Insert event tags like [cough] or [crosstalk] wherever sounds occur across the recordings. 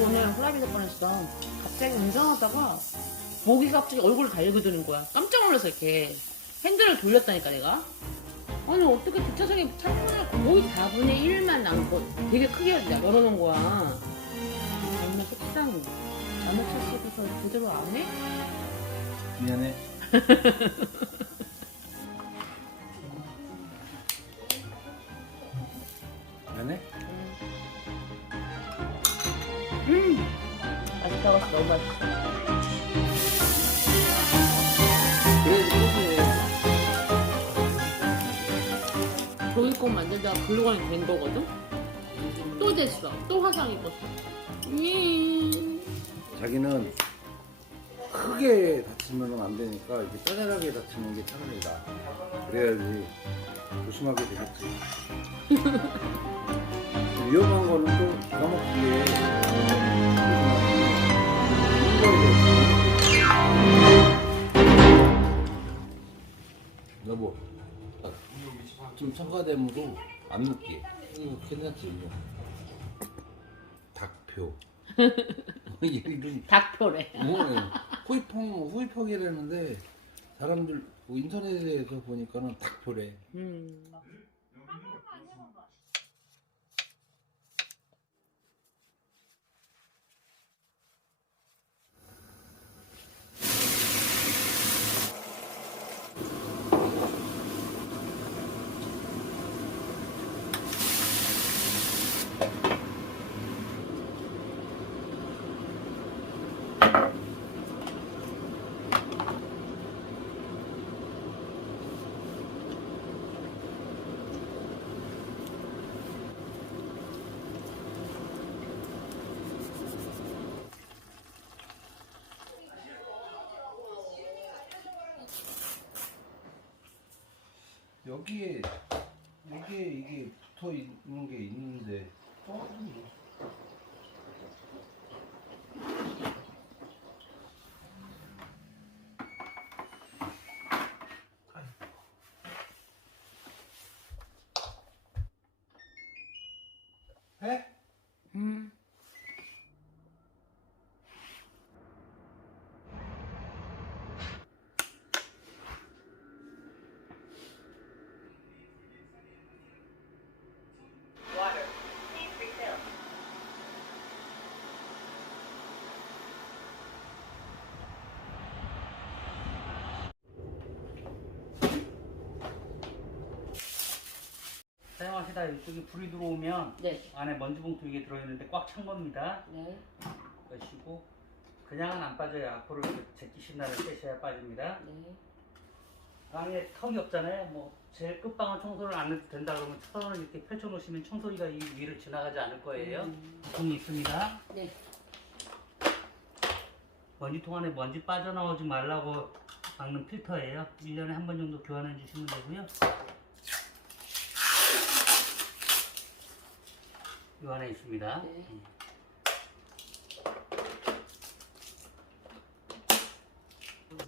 오늘 후라이 될 뻔했어. 갑자기 운전하다가 목이 갑자기 얼굴을 달리고 드는 거야. 깜짝 놀라서 이렇게 핸들을 돌렸다니까 내가. 아니 어떻게 뒷차선에 창문을 거의 4분의 1만 남고 되게 크게 열어놓은 거야. 정말 속상해. 잘못 쳤어서 제대로 안 해? 미안해. [laughs] 미안해? 음. 먹었어. 너무 맛있어. 종이컵 만들다가 블루건이 된 거거든? 또 됐어. 또 화상 입었어. 음. 자기는 크게 다치면 안 되니까 이렇게 짜잘하게 다치는 게 나. 그래야지 조심하게 되겠지. [laughs] 위험한 거는 또 기가 막히게. 좀 첨가되므로 안 묻게. 이거 괜찮지? 이거. 닭표. [laughs] 이름 닭표래. 뭐 후이펑 후이펑이라는데 사람들 뭐 인터넷에서 보니까는 닭표래. 음. 여기에 여기에 이게 붙어 있는 게 있는데 어? 해? 사용하시다 이쪽에 불이 들어오면 네. 안에 먼지 봉투 이게 들어있는데 꽉 찬 겁니다. 네. 그러시고 그냥은 안 빠져요. 앞으로 이렇게 제끼신 다음에 빼셔야 빠집니다. 네. 방에 턱이 없잖아요. 뭐 제일 끝방은 청소를 안 해도 된다 그러면 천을 이렇게 펼쳐 놓으시면 청소기가 이 위를 지나가지 않을 거예요. 음. 통이 있습니다. 네. 먼지통 안에 먼지 빠져나오지 말라고 막는 필터예요. 1년에 한 번 정도 교환해 주시면 되고요. 이 안에 있습니다. 네.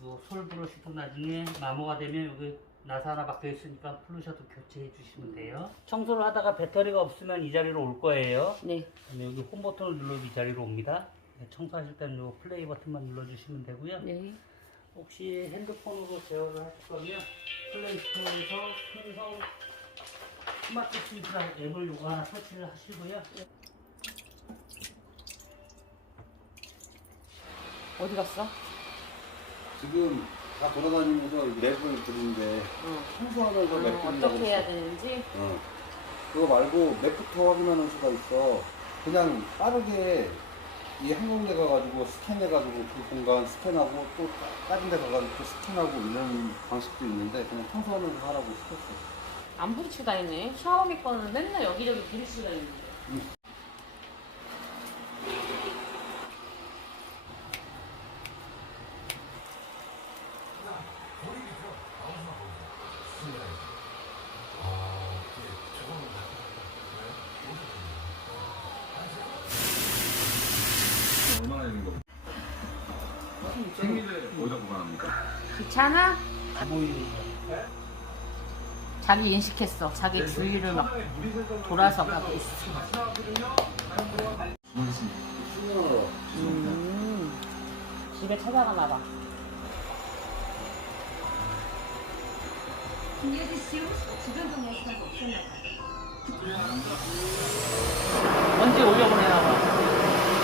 요 솔브러시도 나중에 마모가 되면 여기 나사 하나 박혀 있으니까 플루셔도 교체해 주시면 돼요. 청소를 하다가 배터리가 없으면 이 자리로 올 거예요. 네. 그다음에 여기 홈 버튼을 눌러도 이 자리로 옵니다. 네, 청소하실 때는 요 플레이 버튼만 눌러주시면 되고요. 네. 혹시 핸드폰으로 제어를 하실 거면 플레이 스토어에서 삼성 스마트 스위치라 앱을 요거 하나 설치를 하시고요. 어디 갔어? 지금 다 돌아다니면서 랩을 드리는데 어. 청소하면서 랩 어, 드린다고 어떻게 해야 되는지. 어. 그거 말고 맵부터 확인하는 수가 있어. 그냥 빠르게 이 항공대 가가지고 스캔해가지고 그 공간 스캔하고 또 다른 데 가가지고 또 스캔하고 이런 방식도 있는데 그냥 청소하면서 하라고 시켰어. 안 부딪히고 다니네. 샤워기 거는 맨날 여기저기 부딪히고 다니는데. 얼마나 되는 거? 생리를 어디다 보관합니까? 귀찮아? 보이니까. 자기 인식했어. 자기 주위를 막 돌아서 가고 있어. 음. 집에 찾아가나 봐. 김예지 씨 주변 동네 시간 없었나 봐요. 언제 올려보내나 봐.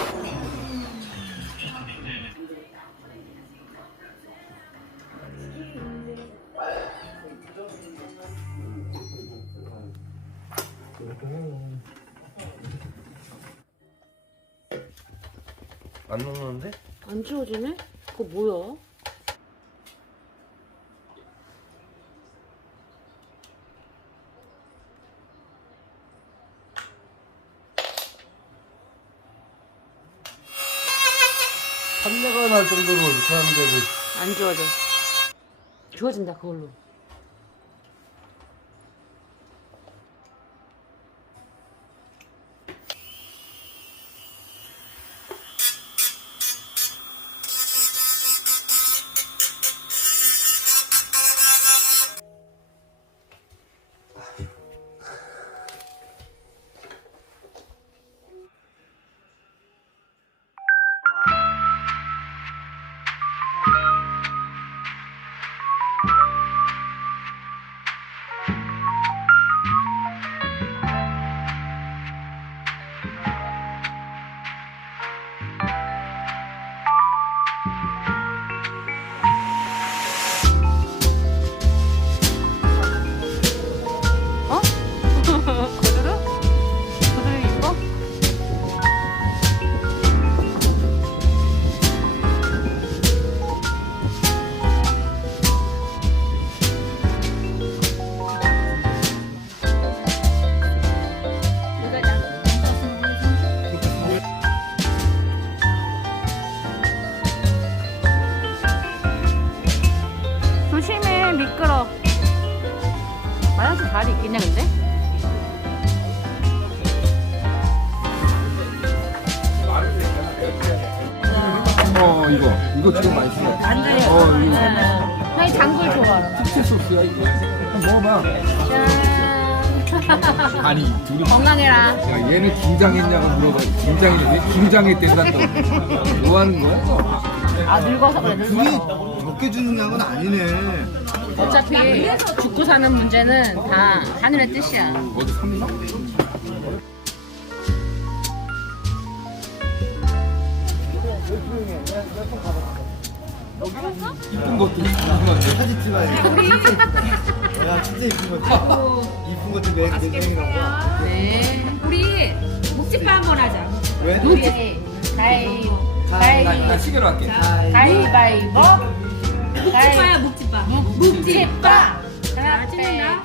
안 넣는데? 안 지워지네? 그거 뭐야? 판매가 날 정도로 이렇게 하는데도 안 지워져. 지워진다, 그걸로. 발이 있겠냐 근데? 어 이거. 이거 지금 쓰네 안 돼요. 어 이거. 아니 장굴 좋아 특제 소스야 이거. 한번 먹어봐. 짠. 아니 둘이 건강해라. 야 얘는 긴장했냐고 물어봐. 긴장이 왜 긴장했댄다 또 뭐 하는 거야? 아 늙어서 그래 늙어서 적게 주는 양은 아니네. 어차피 죽고 사는 문제는 다 하늘의 뜻이야 어디? 이쁜 것도 이쁜 건데 사진 찍어야 돼. 야, 진짜 이쁜 거. 이쁜 것도 내 내생이라고. 네 우리 묵집바 한번 하자. 왜? 우리 가위 가위 가위바위보 묵집바야 묵집바. 묵집바 자, 찍는다.